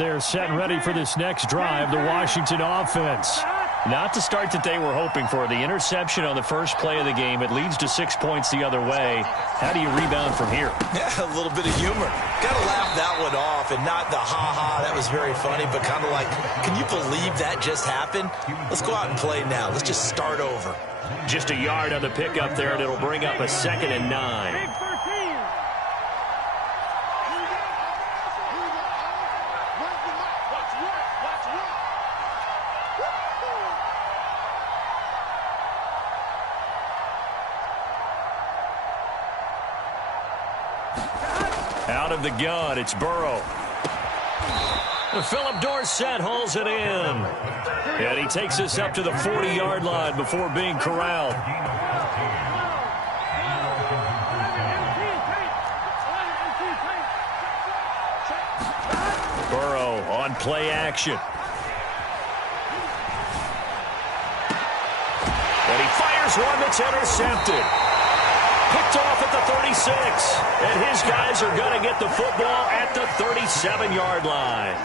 They're set and ready for this next drive, the Washington offense. Not the start that they were hoping for. The interception on the first play of the game. It leads to 6 points the other way. How do you rebound from here? Yeah, a little bit of humor. Got to laugh that one off, and not the ha-ha, that was very funny, but kind of like, can you believe that just happened? Let's go out and play now. Let's just start over. Just a yard on the pickup there, and it'll bring up a 2nd and 9. Out of the gun, it's Burrow. Philip Dorsett hauls it in. And he takes us up to the 40-yard line before being corralled. Burrow on play action. And he fires one that's intercepted. Picked off at the 36. And his guys are going to get the football at the 37-yard line.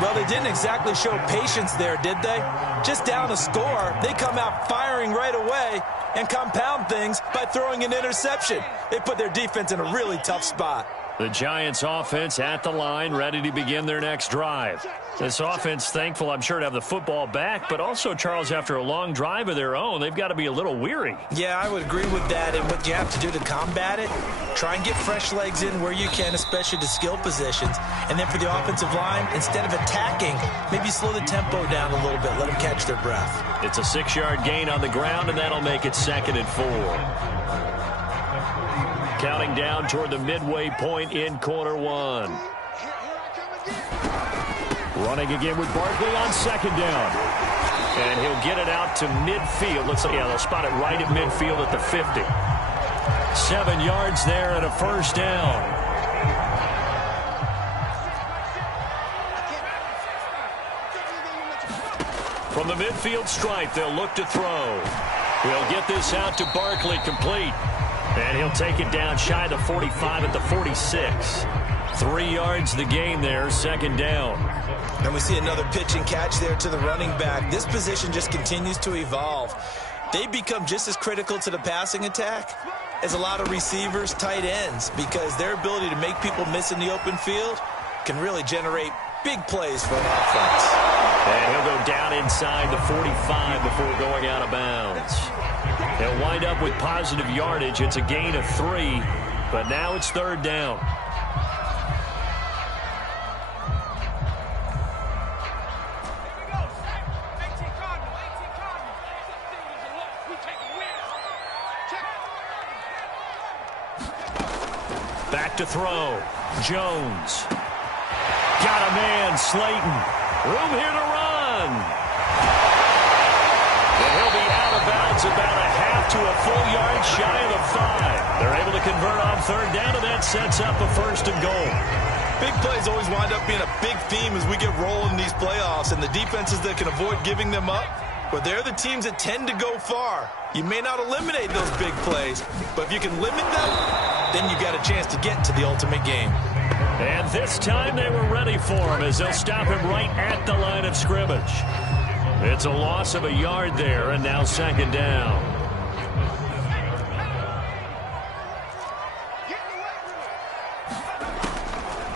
Well, they didn't exactly show patience there, did they? Just down a score, they come out firing right away and compound things by throwing an interception. They put their defense in a really tough spot. The Giants offense at the line, ready to begin their next drive. This offense thankful, I'm sure, to have the football back, but also, Charles, after a long drive of their own, they've got to be a little weary. Yeah, I would agree with that, and what you have to do to combat it, try and get fresh legs in where you can, especially to skill positions. And then for the offensive line, instead of attacking, maybe slow the tempo down a little bit, let them catch their breath. It's a 6-yard gain on the ground, and that'll make it 2nd and 4. Counting down toward the midway point in quarter one. Running again with Barkley on 2nd down. And he'll get it out to midfield. Looks like, yeah, they'll spot it right at midfield at the 50. 7 yards there and a 1st down. From the midfield stripe, they'll look to throw. He'll get this out to Barkley, complete. And he'll take it down shy of the 45 at the 46. 3 yards the gain there, 2nd down. And we see another pitch and catch there to the running back. This position just continues to evolve. They become just as critical to the passing attack as a lot of receivers, tight ends, because their ability to make people miss in the open field can really generate big plays for an offense. And he'll go down inside the 45 before going out of bounds. They'll wind up with positive yardage. It's a gain of 3, but now it's 3rd down. Back to throw. Jones. Got a man, Slayton. Room here to run. And he'll be out of bounds about a half to a full yard shy of the 5. They're able to convert on 3rd down, and that sets up a 1st and goal. Big plays always wind up being a big theme as we get rolling in these playoffs, and the defenses that can avoid giving them up, well, they're the teams that tend to go far. You may not eliminate those big plays, but if you can limit them, then you got a chance to get to the ultimate game. And this time they were ready for him as they'll stop him right at the line of scrimmage. It's a loss of a yard there, and now 2nd down.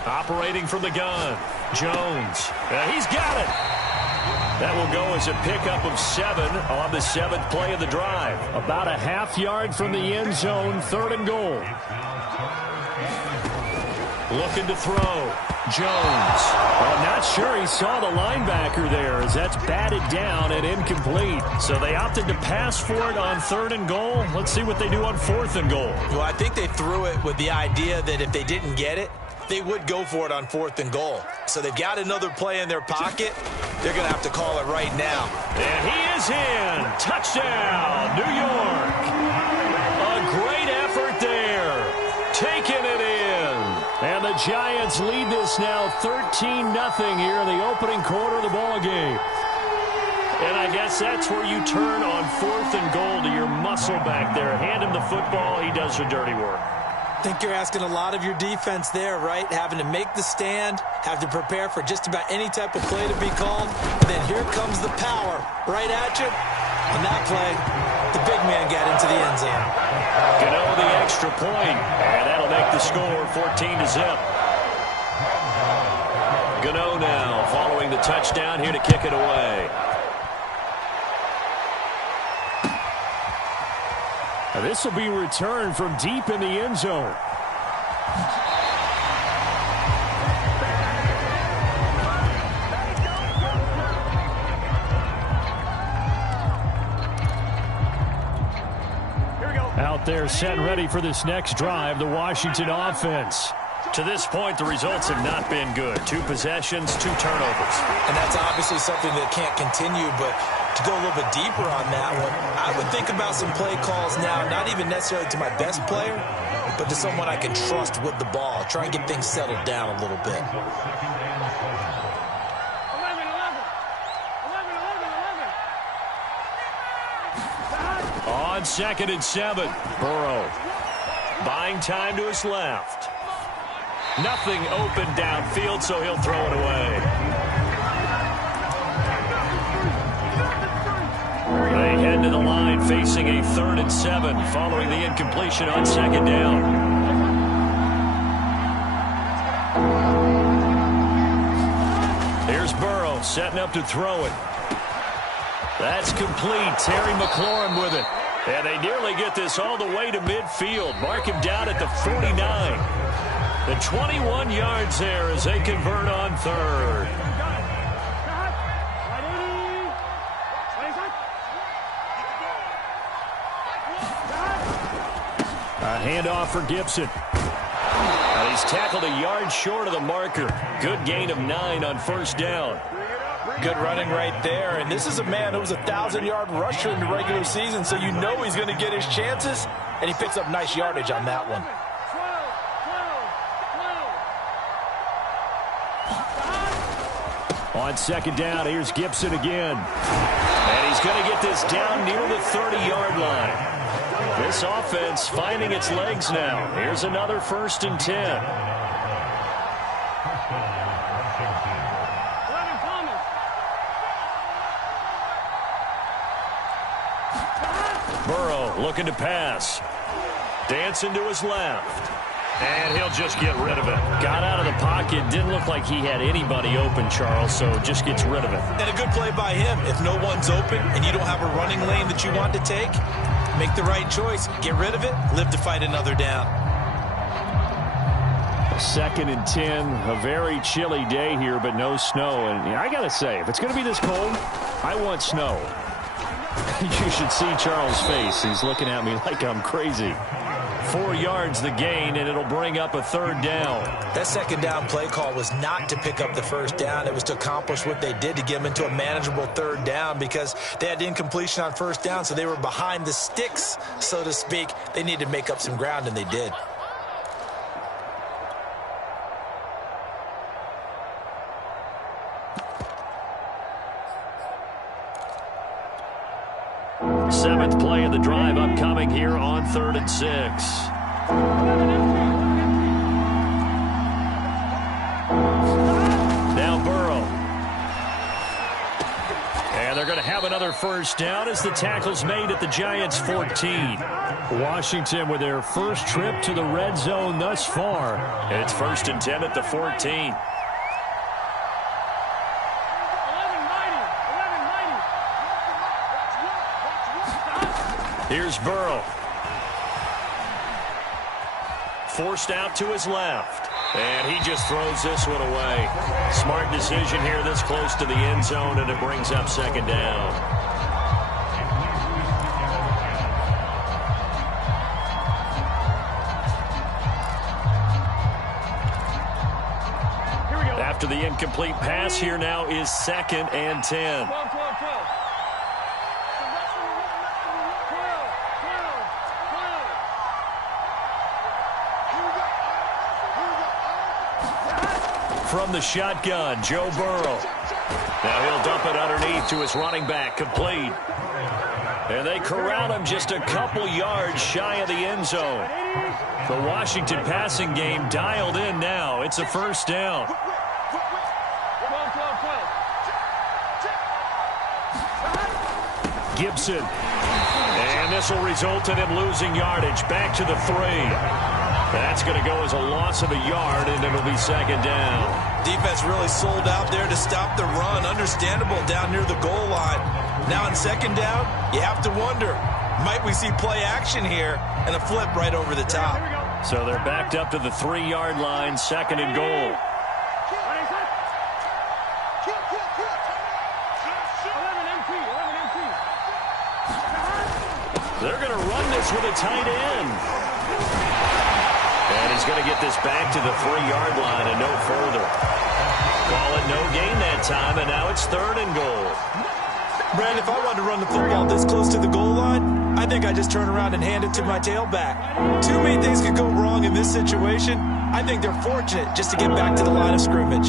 Operating from the gun, Jones. He's got it. That will go as a pickup of 7 on the 7th play of the drive. About a half yard from the end zone, 3rd and goal. Looking to throw. Jones. Well, I'm not sure he saw the linebacker there as that's batted down and incomplete. So they opted to pass for it on 3rd and goal. Let's see what they do on 4th and goal. Well, I think they threw it with the idea that if they didn't get it, they would go for it on 4th and goal. So they've got another play in their pocket. They're going to have to call it right now. And he is in. Touchdown, New York. A great effort there. Taking it in. And the Giants lead this now 13-0 here in the opening quarter of the ball game. And I guess that's where you turn on 4th and goal to your muscle back there. Hand him the football. He does the dirty work. think you're asking a lot of your defense there, right? Having to make the stand, have to prepare for just about any type of play to be called. And then here comes the power right at you. On that play, the big man got into the end zone. Gano the extra point, and that'll make the score 14-0. Gano now following the touchdown here to kick it away. This will be returned from deep in the end zone. Out there set and ready for this next drive, the Washington offense. To this point, the results have not been good. 2 possessions, 2 turnovers. And that's obviously something that can't continue, but to go a little bit deeper on that one, I would think about some play calls now, not even necessarily to my best player, but to someone I can trust with the ball. Try and get things settled down a little bit. On 2nd and 7, Burrow buying time to his left. Nothing open downfield, so he'll throw it away. They head to the line facing a 3rd and 7 following the incompletion on 2nd down. Here's Burrow setting up to throw it. That's complete. Terry McLaurin with it. And they nearly get this all the way to midfield. Mark him down at the 49. The 21 yards there as they convert on 3rd. A handoff for Gibson. And he's tackled a yard short of the marker. Good gain of 9 on 1st down. Good running right there. And this is a man who was a 1,000-yard rusher in the regular season, so you know he's going to get his chances. And he picks up nice yardage on that one. On 2nd down, here's Gibson again. And he's going to get this down near the 30-yard line. This offense finding its legs now. Here's another 1st and 10. Burrow looking to pass. Dancing to his left. And he'll just get rid of it. Got out of the pocket. Didn't look like he had anybody open, Charles, so just gets rid of it. And a good play by him. If no one's open and you don't have a running lane that you want to take, make the right choice. Get rid of it. Live to fight another down. 2nd and 10. A very chilly day here, but no snow. And I got to say, if it's going to be this cold, I want snow. You should see Charles' face. He's looking at me like I'm crazy. 4 yards the gain, and it'll bring up a 3rd down. That 2nd down play call was not to pick up the 1st down. It was to accomplish what they did to get them into a manageable 3rd down because they had incompletion on 1st down, so they were behind the sticks, so to speak. They needed to make up some ground, and they did. Seventh play of the drive upcoming here on 3rd and 6. Now Burrow. And they're going to have another 1st down as the tackle's made at the Giants' 14. Washington with their first trip to the red zone thus far. It's 1st and 10 at the 14. Here's Burrow. Forced out to his left. And he just throws this one away. Smart decision here this close to the end zone, and it brings up 2nd down. After the incomplete pass, here now is 2nd and 10. From the shotgun, Joe Burrow. Now he'll dump it underneath. underneath to his running back, complete. And they corral him just a couple yards shy of the end zone. The Washington passing game dialed in now. It's a first down. Gibson. And this will result in him losing yardage. Back to the 3. That's going to go as a loss of a yard, and it'll be second down. Defense really sold out there to stop the run. Understandable down near the goal line. Now in second down, you have to wonder, might we see play action here and a flip right over the top? So they're backed up to the 3-yard line, second and goal. They're going to run this with a tight end. And he's going to get this back to the 3-yard line and no further. Call it no gain that time, and now it's third and goal. Brad, if I wanted to run the football this close to the goal line, I think I just turn around and hand it to my tailback. Too many things could go wrong in this situation. I think they're fortunate just to get back to the line of scrimmage.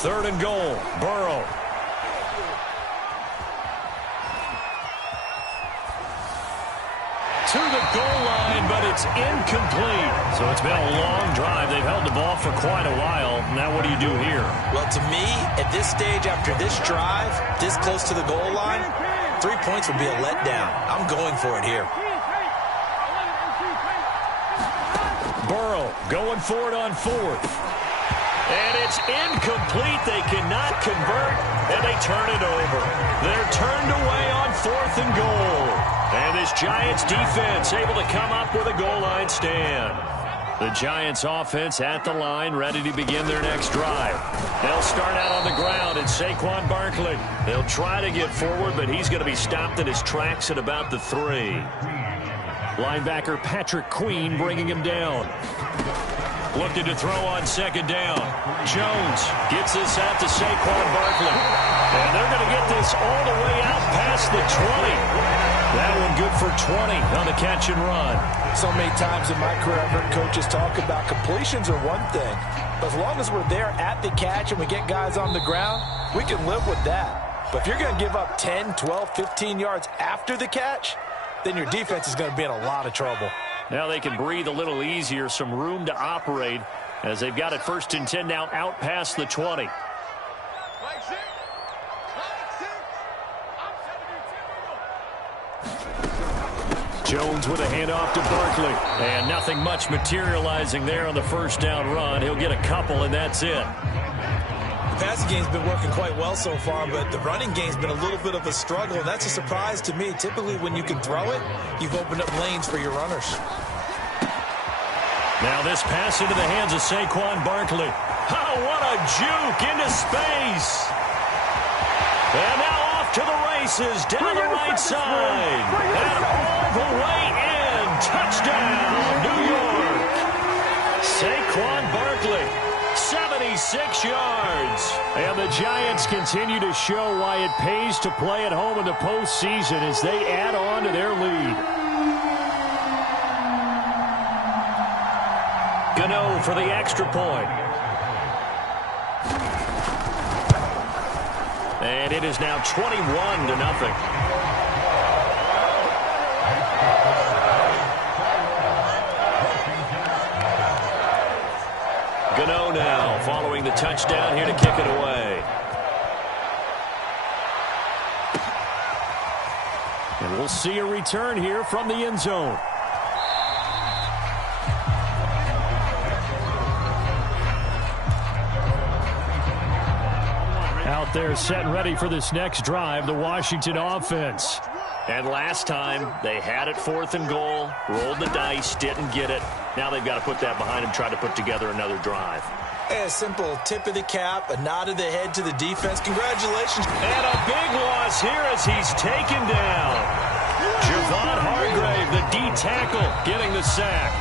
Third and goal, Burrow. To the goal line, but it's incomplete. So it's been a long drive. They've held the ball for quite a while. Now what do you do here? Well, to me, at this stage, after this drive, this close to the goal line, 3 points would be a letdown. I'm going for it here. Burrow going for it on fourth. And it's incomplete. They cannot convert, and they turn it over. They're turned away on fourth and goal. And this Giants defense able to come up with a goal line stand. The Giants offense at the line, ready to begin their next drive. They'll start out on the ground, and Saquon Barkley. They'll try to get forward, but he's going to be stopped in his tracks at about the 3. Linebacker Patrick Queen bringing him down. Looking to throw on second down. Jones gets this out to Saquon Barkley. And they're going to get this all the way out past the 20. That one good for 20 on the catch and run. So many times in my career, I've heard coaches talk about completions are one thing. But as long as we're there at the catch and we get guys on the ground, we can live with that. But if you're going to give up 10, 12, 15 yards after the catch, then your defense is going to be in a lot of trouble. Now they can breathe a little easier, some room to operate as they've got it first and 10 now out past the 20. Jones with a handoff to Barkley. And nothing much materializing there on the first down run. He'll get a couple, and that's it. The passing game's been working quite well so far, but the running game's been a little bit of a struggle, and that's a surprise to me. Typically, when you can throw it, you've opened up lanes for your runners. Now this pass into the hands of Saquon Barkley. Oh, what a juke into space. And now off to the races down the right side. And all the way in. Touchdown, New York. Saquon Barkley, 76 yards. And the Giants continue to show why it pays to play at home in the postseason as they add on to their lead. Gano for the extra point. And it is now 21-0. Gano now following the touchdown here to kick it away. And we'll see a return here from the end zone. Out there set and ready for this next drive, the Washington offense. And last time, they had it fourth and goal, rolled the dice, didn't get it. Now they've got to put that behind them, try to put together another drive. A simple tip of the cap, a nod of the head to the defense. Congratulations. And a big loss here as he's taken down. Javon Hargrave, the D tackle, getting the sack.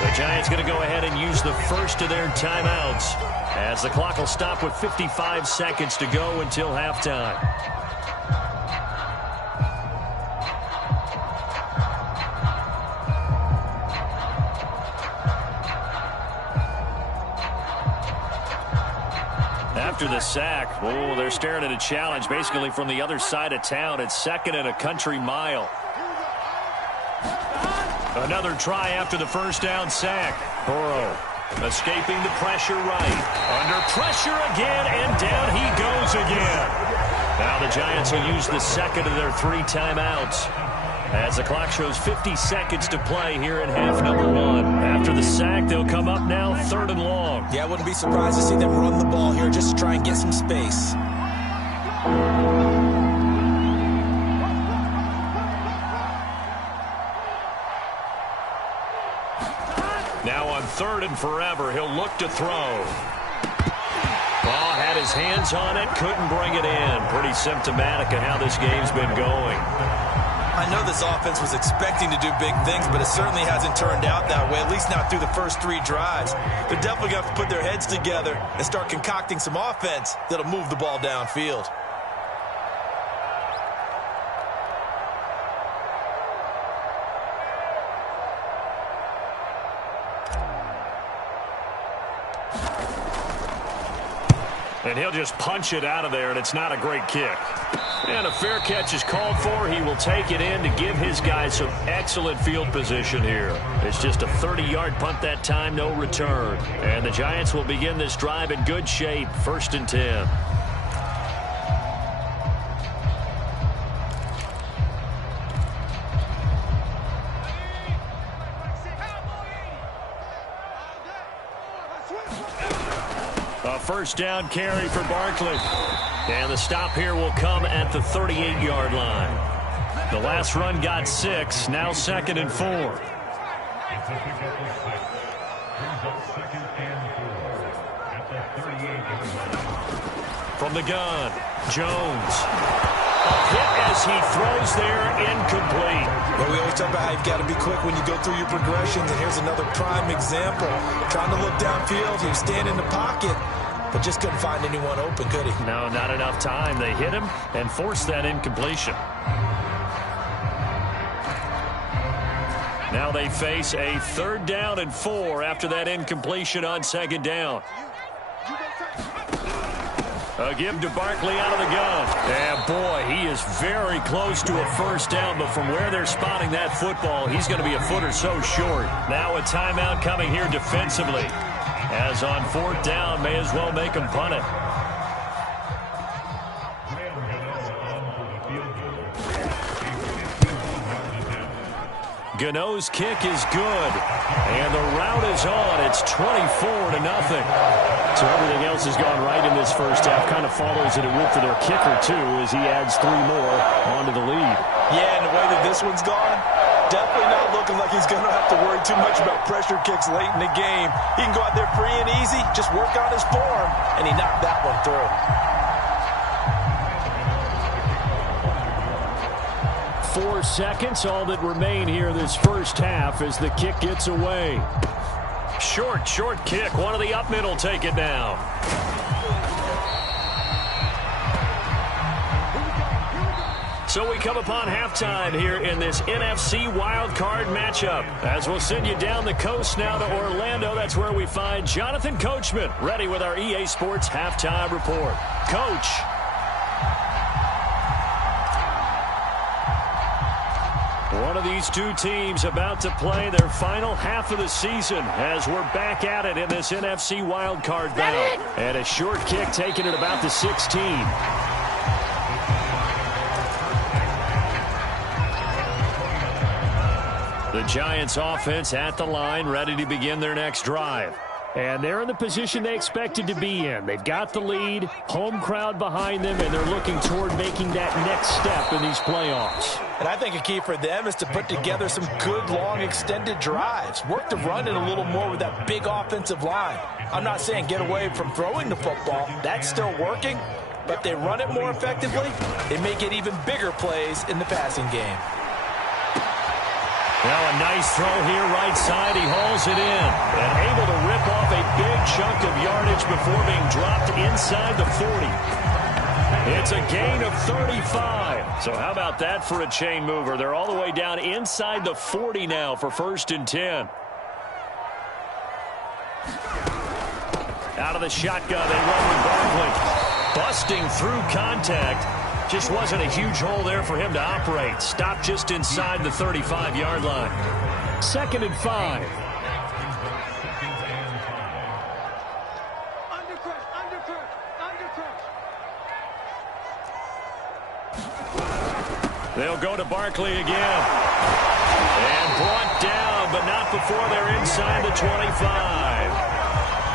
The Giants going to go ahead and use the first of their timeouts as the clock will stop with 55 seconds to go until halftime. After the sack, oh, they're staring at a challenge basically from the other side of town. It's 2nd and a country mile. Another try after the first down sack. Burrow escaping the pressure right. Under pressure again, and down he goes again. Now the Giants will use the 2nd of their 3 timeouts, as the clock shows 50 seconds to play here in half number 1. After the sack, they'll come up now 3rd and long. Yeah, I wouldn't be surprised to see them run the ball here just to try and get some space. Now on 3rd and forever, he'll look to throw. Ball had his hands on it, couldn't bring it in. Pretty symptomatic of how this game's been going. I know this offense was expecting to do big things, but it certainly hasn't turned out that way, at least not through the first 3 drives. They're definitely going to have to put their heads together and start concocting some offense that'll move the ball downfield. And he'll just punch it out of there, and it's not a great kick. And a fair catch is called for. He will take it in to give his guys some excellent field position here. It's just a 30-yard punt that time, no return. And the Giants will begin this drive in good shape, 1st and 10. A first down carry for Barkley. And the stop here will come at the 38-yard line. The last run got 6, now 2nd and 4. From the gun, Jones. A hit as he throws there, incomplete. Well, we always talk about how you've got to be quick when you go through your progressions, and here's another prime example. Trying to look downfield, he was standing in the pocket, but just couldn't find anyone open, could he? No, not enough time. They hit him and forced that incompletion. Now they face a 3rd down and 4 after that incompletion on 2nd down. A give to Barkley out of the gun. And boy, he is very close to a first down, but from where they're spotting that football, he's going to be a foot or so short. Now a timeout coming here defensively, as on 4th down, may as well make him punt it. Gano's kick is good, and the route is on. It's 24-0. So everything else has gone right in this first half. Kind of follows that it would for their kicker, too, as he adds 3 more onto the lead. Yeah, and the way that this one's gone, definitely not looking like he's going to have to worry too much about pressure kicks late in the game. He can go out there free and easy, just work on his form, and he knocked that one through. 4 seconds, all that remain here this first half as the kick gets away. Short kick. One of the up middle take it down. So we come upon halftime here in this NFC wildcard matchup. As we'll send you down the coast now to Orlando, that's where we find Jonathan Coachman ready with our EA Sports halftime report. Coach. One of these two teams about to play their final half of the season as we're back at it in this NFC wildcard battle. And a short kick taken at about the 16. The Giants offense at the line, ready to begin their next drive. And they're in the position they expected to be in. They've got the lead, home crowd behind them, and they're looking toward making that next step in these playoffs. And I think a key for them is to put together some good, long, extended drives. Work to run it a little more with that big offensive line. I'm not saying get away from throwing the football. That's still working. But if they run it more effectively, they may get even bigger plays in the passing game. Well, a nice throw here right side. He hauls it in and able to rip off a big chunk of yardage before being dropped inside the 40. It's a gain of 35. So how about that for a chain mover? They're all the way down inside the 40 now for 1st and 10. Out of the shotgun, they run with Barkley. Busting through contact. Just wasn't a huge hole there for him to operate. Stopped just inside the 35-yard line. 2nd and 5. They'll go to Barkley again. And brought down, but not before they're inside the 25.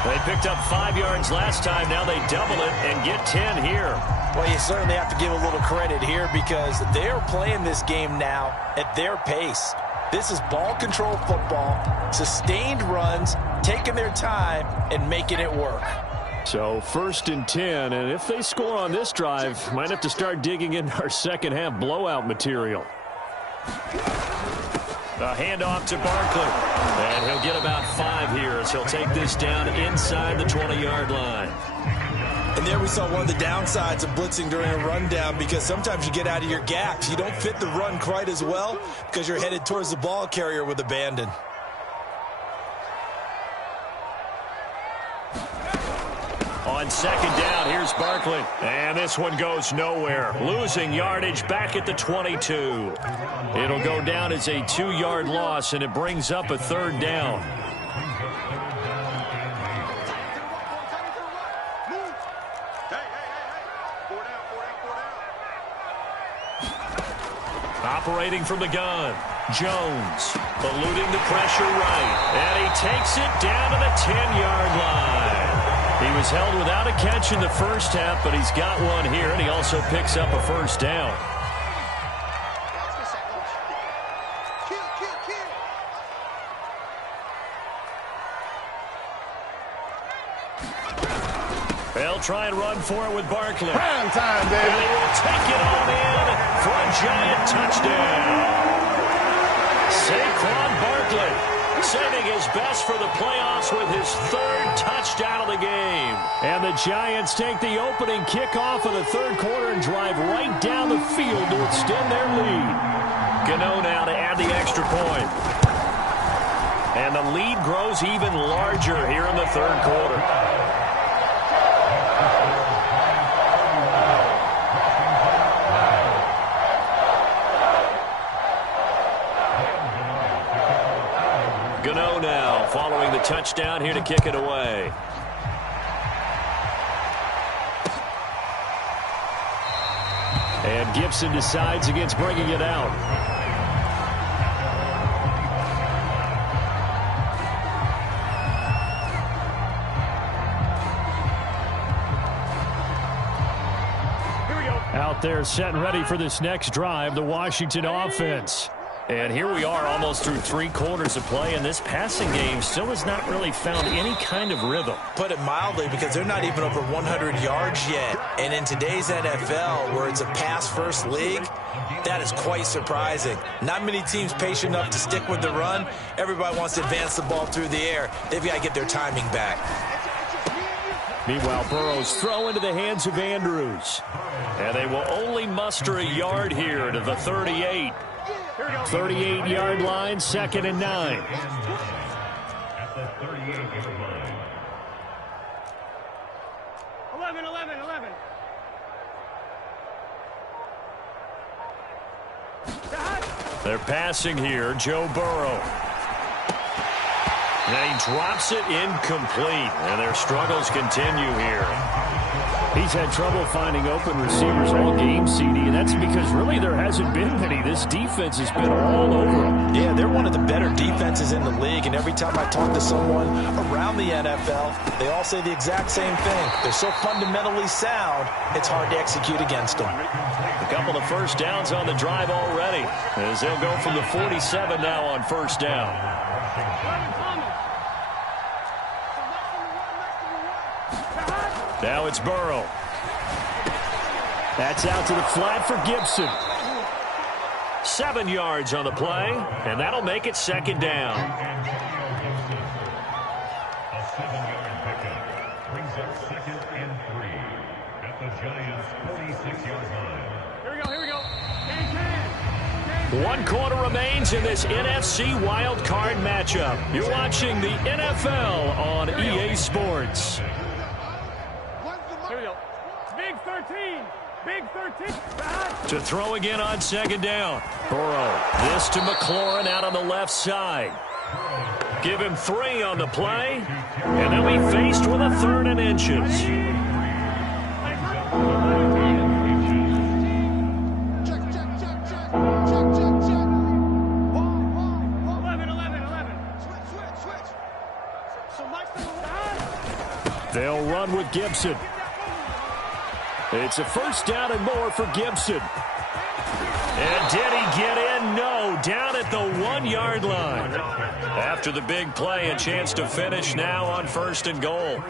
They picked up 5 yards last time. Now they double it and get 10 here. Well, you certainly have to give a little credit here because they're playing this game now at their pace. This is ball control football, sustained runs, taking their time and making it work. So 1st and 10, and if they score on this drive, might have to start digging into our second half blowout material. A handoff to Barkley. And he'll get about 5 here as he'll take this down inside the 20-yard line. And there we saw one of the downsides of blitzing during a rundown because sometimes you get out of your gaps. You don't fit the run quite as well because you're headed towards the ball carrier with abandon. On 2nd down, here's Barkley. And this one goes nowhere. Losing yardage back at the 22. It'll go down as a 2-yard loss, and it brings up a 3rd down. Operating from the gun, Jones eluding the pressure right. And he takes it down to the 10-yard line. He was held without a catch in the first half, but he's got one here, and he also picks up a 1st down. They'll try and run for it with Barkley. Prime time, baby. And he will take it on in for a giant touchdown. Saquon Barkley saving his best for the playoffs with his 3rd touchdown of the game. And the Giants take the opening kickoff of the 3rd quarter and drive right down the field to extend their lead. Gano now to add the extra point. And the lead grows even larger here in the 3rd quarter. Gano now following the touchdown here to kick it away. And Gibson decides against bringing it out. Here we go. Out there set and ready for this next drive, the Washington offense. And here we are almost through 3 quarters of play, and this passing game still has not really found any kind of rhythm. Put it mildly, because they're not even over 100 yards yet. And in today's NFL, where it's a pass-first league, that is quite surprising. Not many teams patient enough to stick with the run. Everybody wants to advance the ball through the air. They've got to get their timing back. Meanwhile, Burrow's throw into the hands of Andrews. And they will only muster a yard here to the 38. 38-yard line, 2nd and 9. At the 38-yard line. 11. They're passing here, Joe Burrow. And he drops it incomplete, and their struggles continue here. He's had trouble finding open receivers all game, CD, and that's because really there hasn't been many. This defense has been all over them. Yeah, they're one of the better defenses in the league, and every time I talk to someone around the NFL, they all say the exact same thing. They're so fundamentally sound, it's hard to execute against them. A couple of 1st downs on the drive already, as they'll go from the 47 now on 1st down. Now it's Burrow. That's out to the flat for Gibson. 7 yards on the play, and that'll make it 2nd down. A 7-yard pickup brings up 2nd and 3 at the Giants' 46-yard line. Here we go. 1 quarter remains in this NFC wild card matchup. You're watching the NFL on EA Sports. 13. Big 13. To throw again on second down. Burrow. This to McLaurin out on the left side. Give him 3 on the play. And they'll be faced with a 3rd and inches. They'll run with Gibson. It's a first down and more for Gibson. And did he get in? No, down at the 1-yard line. After the big play, a chance to finish now on 1st and goal.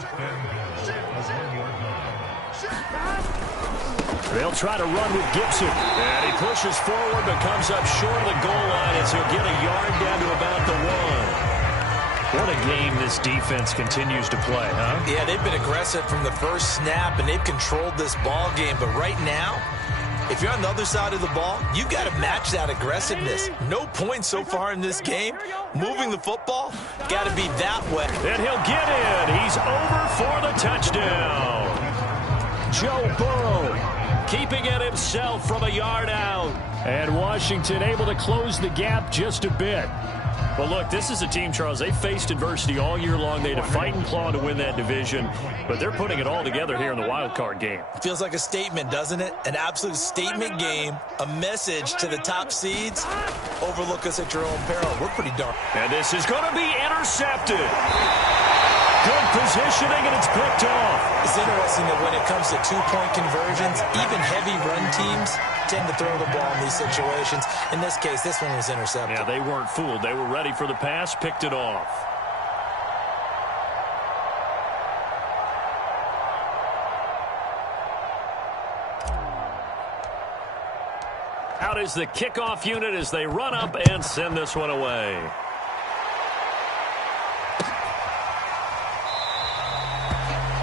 They'll try to run with Gibson. And he pushes forward but comes up short of the goal line as he'll get a yard down to about the 1. What a game this defense continues to play, huh? Yeah, they've been aggressive from the first snap, and they've controlled this ball game. But right now, if you're on the other side of the ball, you've got to match that aggressiveness. No points so far in this game. Moving the football, got to be that way. And he'll get in. He's over for the touchdown. Joe Burrow keeping it himself from a yard out. And Washington able to close the gap just a bit. Well, look, this is a team, Charles, they faced adversity all year long. They had to fight and claw to win that division, but they're putting it all together here in the wild card game. Feels like a statement, doesn't it? An absolute statement game, a message to the top seeds. Overlook us at your own peril. We're pretty darn. And this is going to be intercepted. Good positioning, and it's picked off. It's interesting that when it comes to two-point conversions, even heavy run teams tend to throw the ball in these situations. In this case, this one was intercepted. Yeah, they weren't fooled. They were ready for the pass, picked it off. Out is the kickoff unit as they run up and send this one away.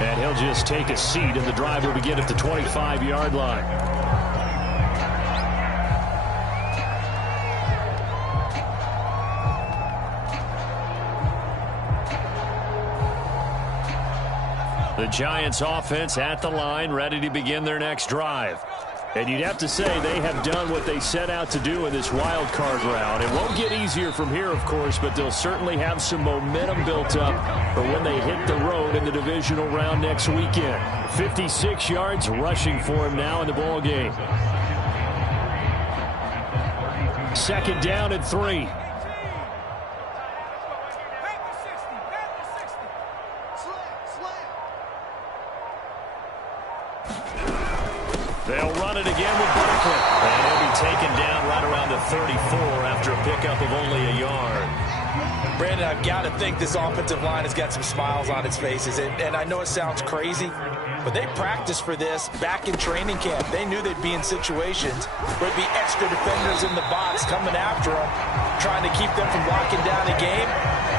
And he'll just take a seat, and the drive will begin at the 25-yard line. The Giants offense at the line, ready to begin their next drive. And you'd have to say they have done what they set out to do in this wild card round. It won't get easier from here, of course, but they'll certainly have some momentum built up for when they hit the road in the divisional round next weekend. 56 yards rushing for him now in the ball game. 2nd down and 3. They'll run it again with Barkley. And he'll be taken down right around the 34 after a pickup of only a yard. Brandon, I've got to think this offensive line has got some smiles on its faces. And I know it sounds crazy, but they practiced for this back in training camp. They knew they'd be in situations where there'd be extra defenders in the box coming after them, trying to keep them from locking down a game.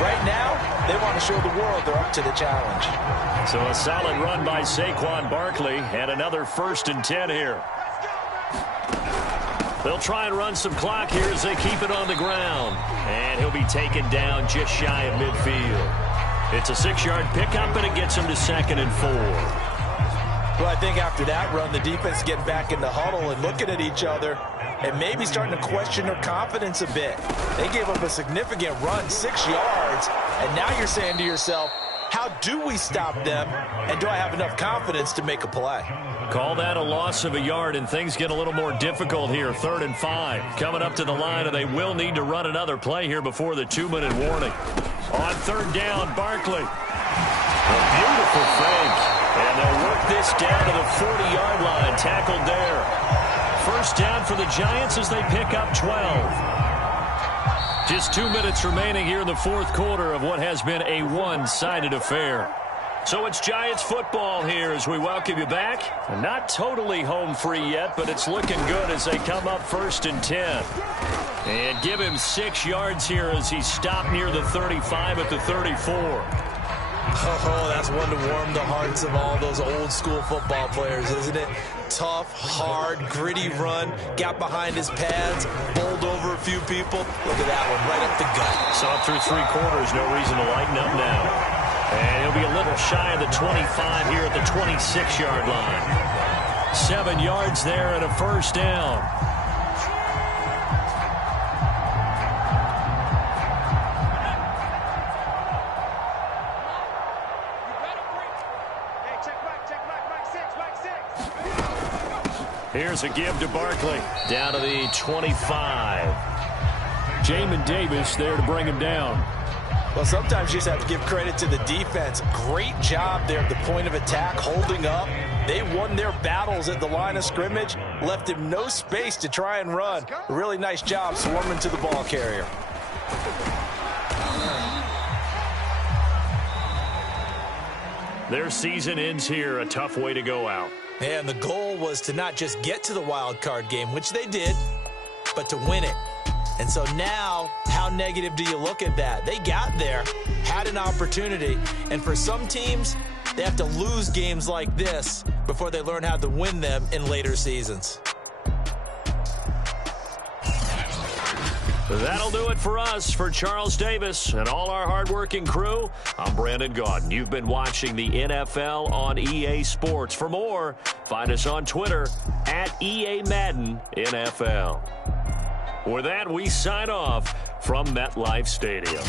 Right now, they want to show the world they're up to the challenge. So a solid run by Saquon Barkley and another 1st and 10 here. They'll try and run some clock here as they keep it on the ground. And he'll be taken down just shy of midfield. It's a 6-yard pickup, and it gets him to 2nd and 4. Well, I think after that run, the defense getting back in the huddle and looking at each other and maybe starting to question their confidence a bit. They gave up a significant run, 6 yards, and now you're saying to yourself, how do we stop them, and do I have enough confidence to make a play? Call that a loss of a yard, and things get a little more difficult here. 3rd and 5. Coming up to the line, and they will need to run another play here before the 2-minute warning. On 3rd down, Barkley. A beautiful fake. And they'll work this down to the 40-yard line. Tackled there. 1st down for the Giants as they pick up 12. Just 2 minutes remaining here in the 4th quarter of what has been a one-sided affair. So it's Giants football here as we welcome you back. Not totally home free yet, but it's looking good as they come up 1st and 10. And give him 6 yards here as he stopped near the 35 at the 34. Oh, that's one to warm the hearts of all those old school football players, isn't it? Tough, hard, gritty run, got behind his pads, bowled over a few people. Look at that one, right up the gut. Saw through 3 quarters, no reason to lighten up now. And he'll be a little shy of the 25 here at the 26-yard line. 7 yards there and a first down. Here's a give to Barkley. Down to the 25. Jamin Davis there to bring him down. Well, sometimes you just have to give credit to the defense. Great job there at the point of attack, holding up. They won their battles at the line of scrimmage, left him no space to try and run. A really nice job swarming to the ball carrier. Their season ends here. A tough way to go out. And the goal was to not just get to the wild card game, which they did, but to win it. And so now, how negative do you look at that? They got there, had an opportunity, and for some teams, they have to lose games like this before they learn how to win them in later seasons. That'll do it for us. For Charles Davis and all our hardworking crew, I'm Brandon Gaudin. You've been watching the NFL on EA Sports. For more, find us on Twitter at EA Madden NFL. With that, we sign off from MetLife Stadium.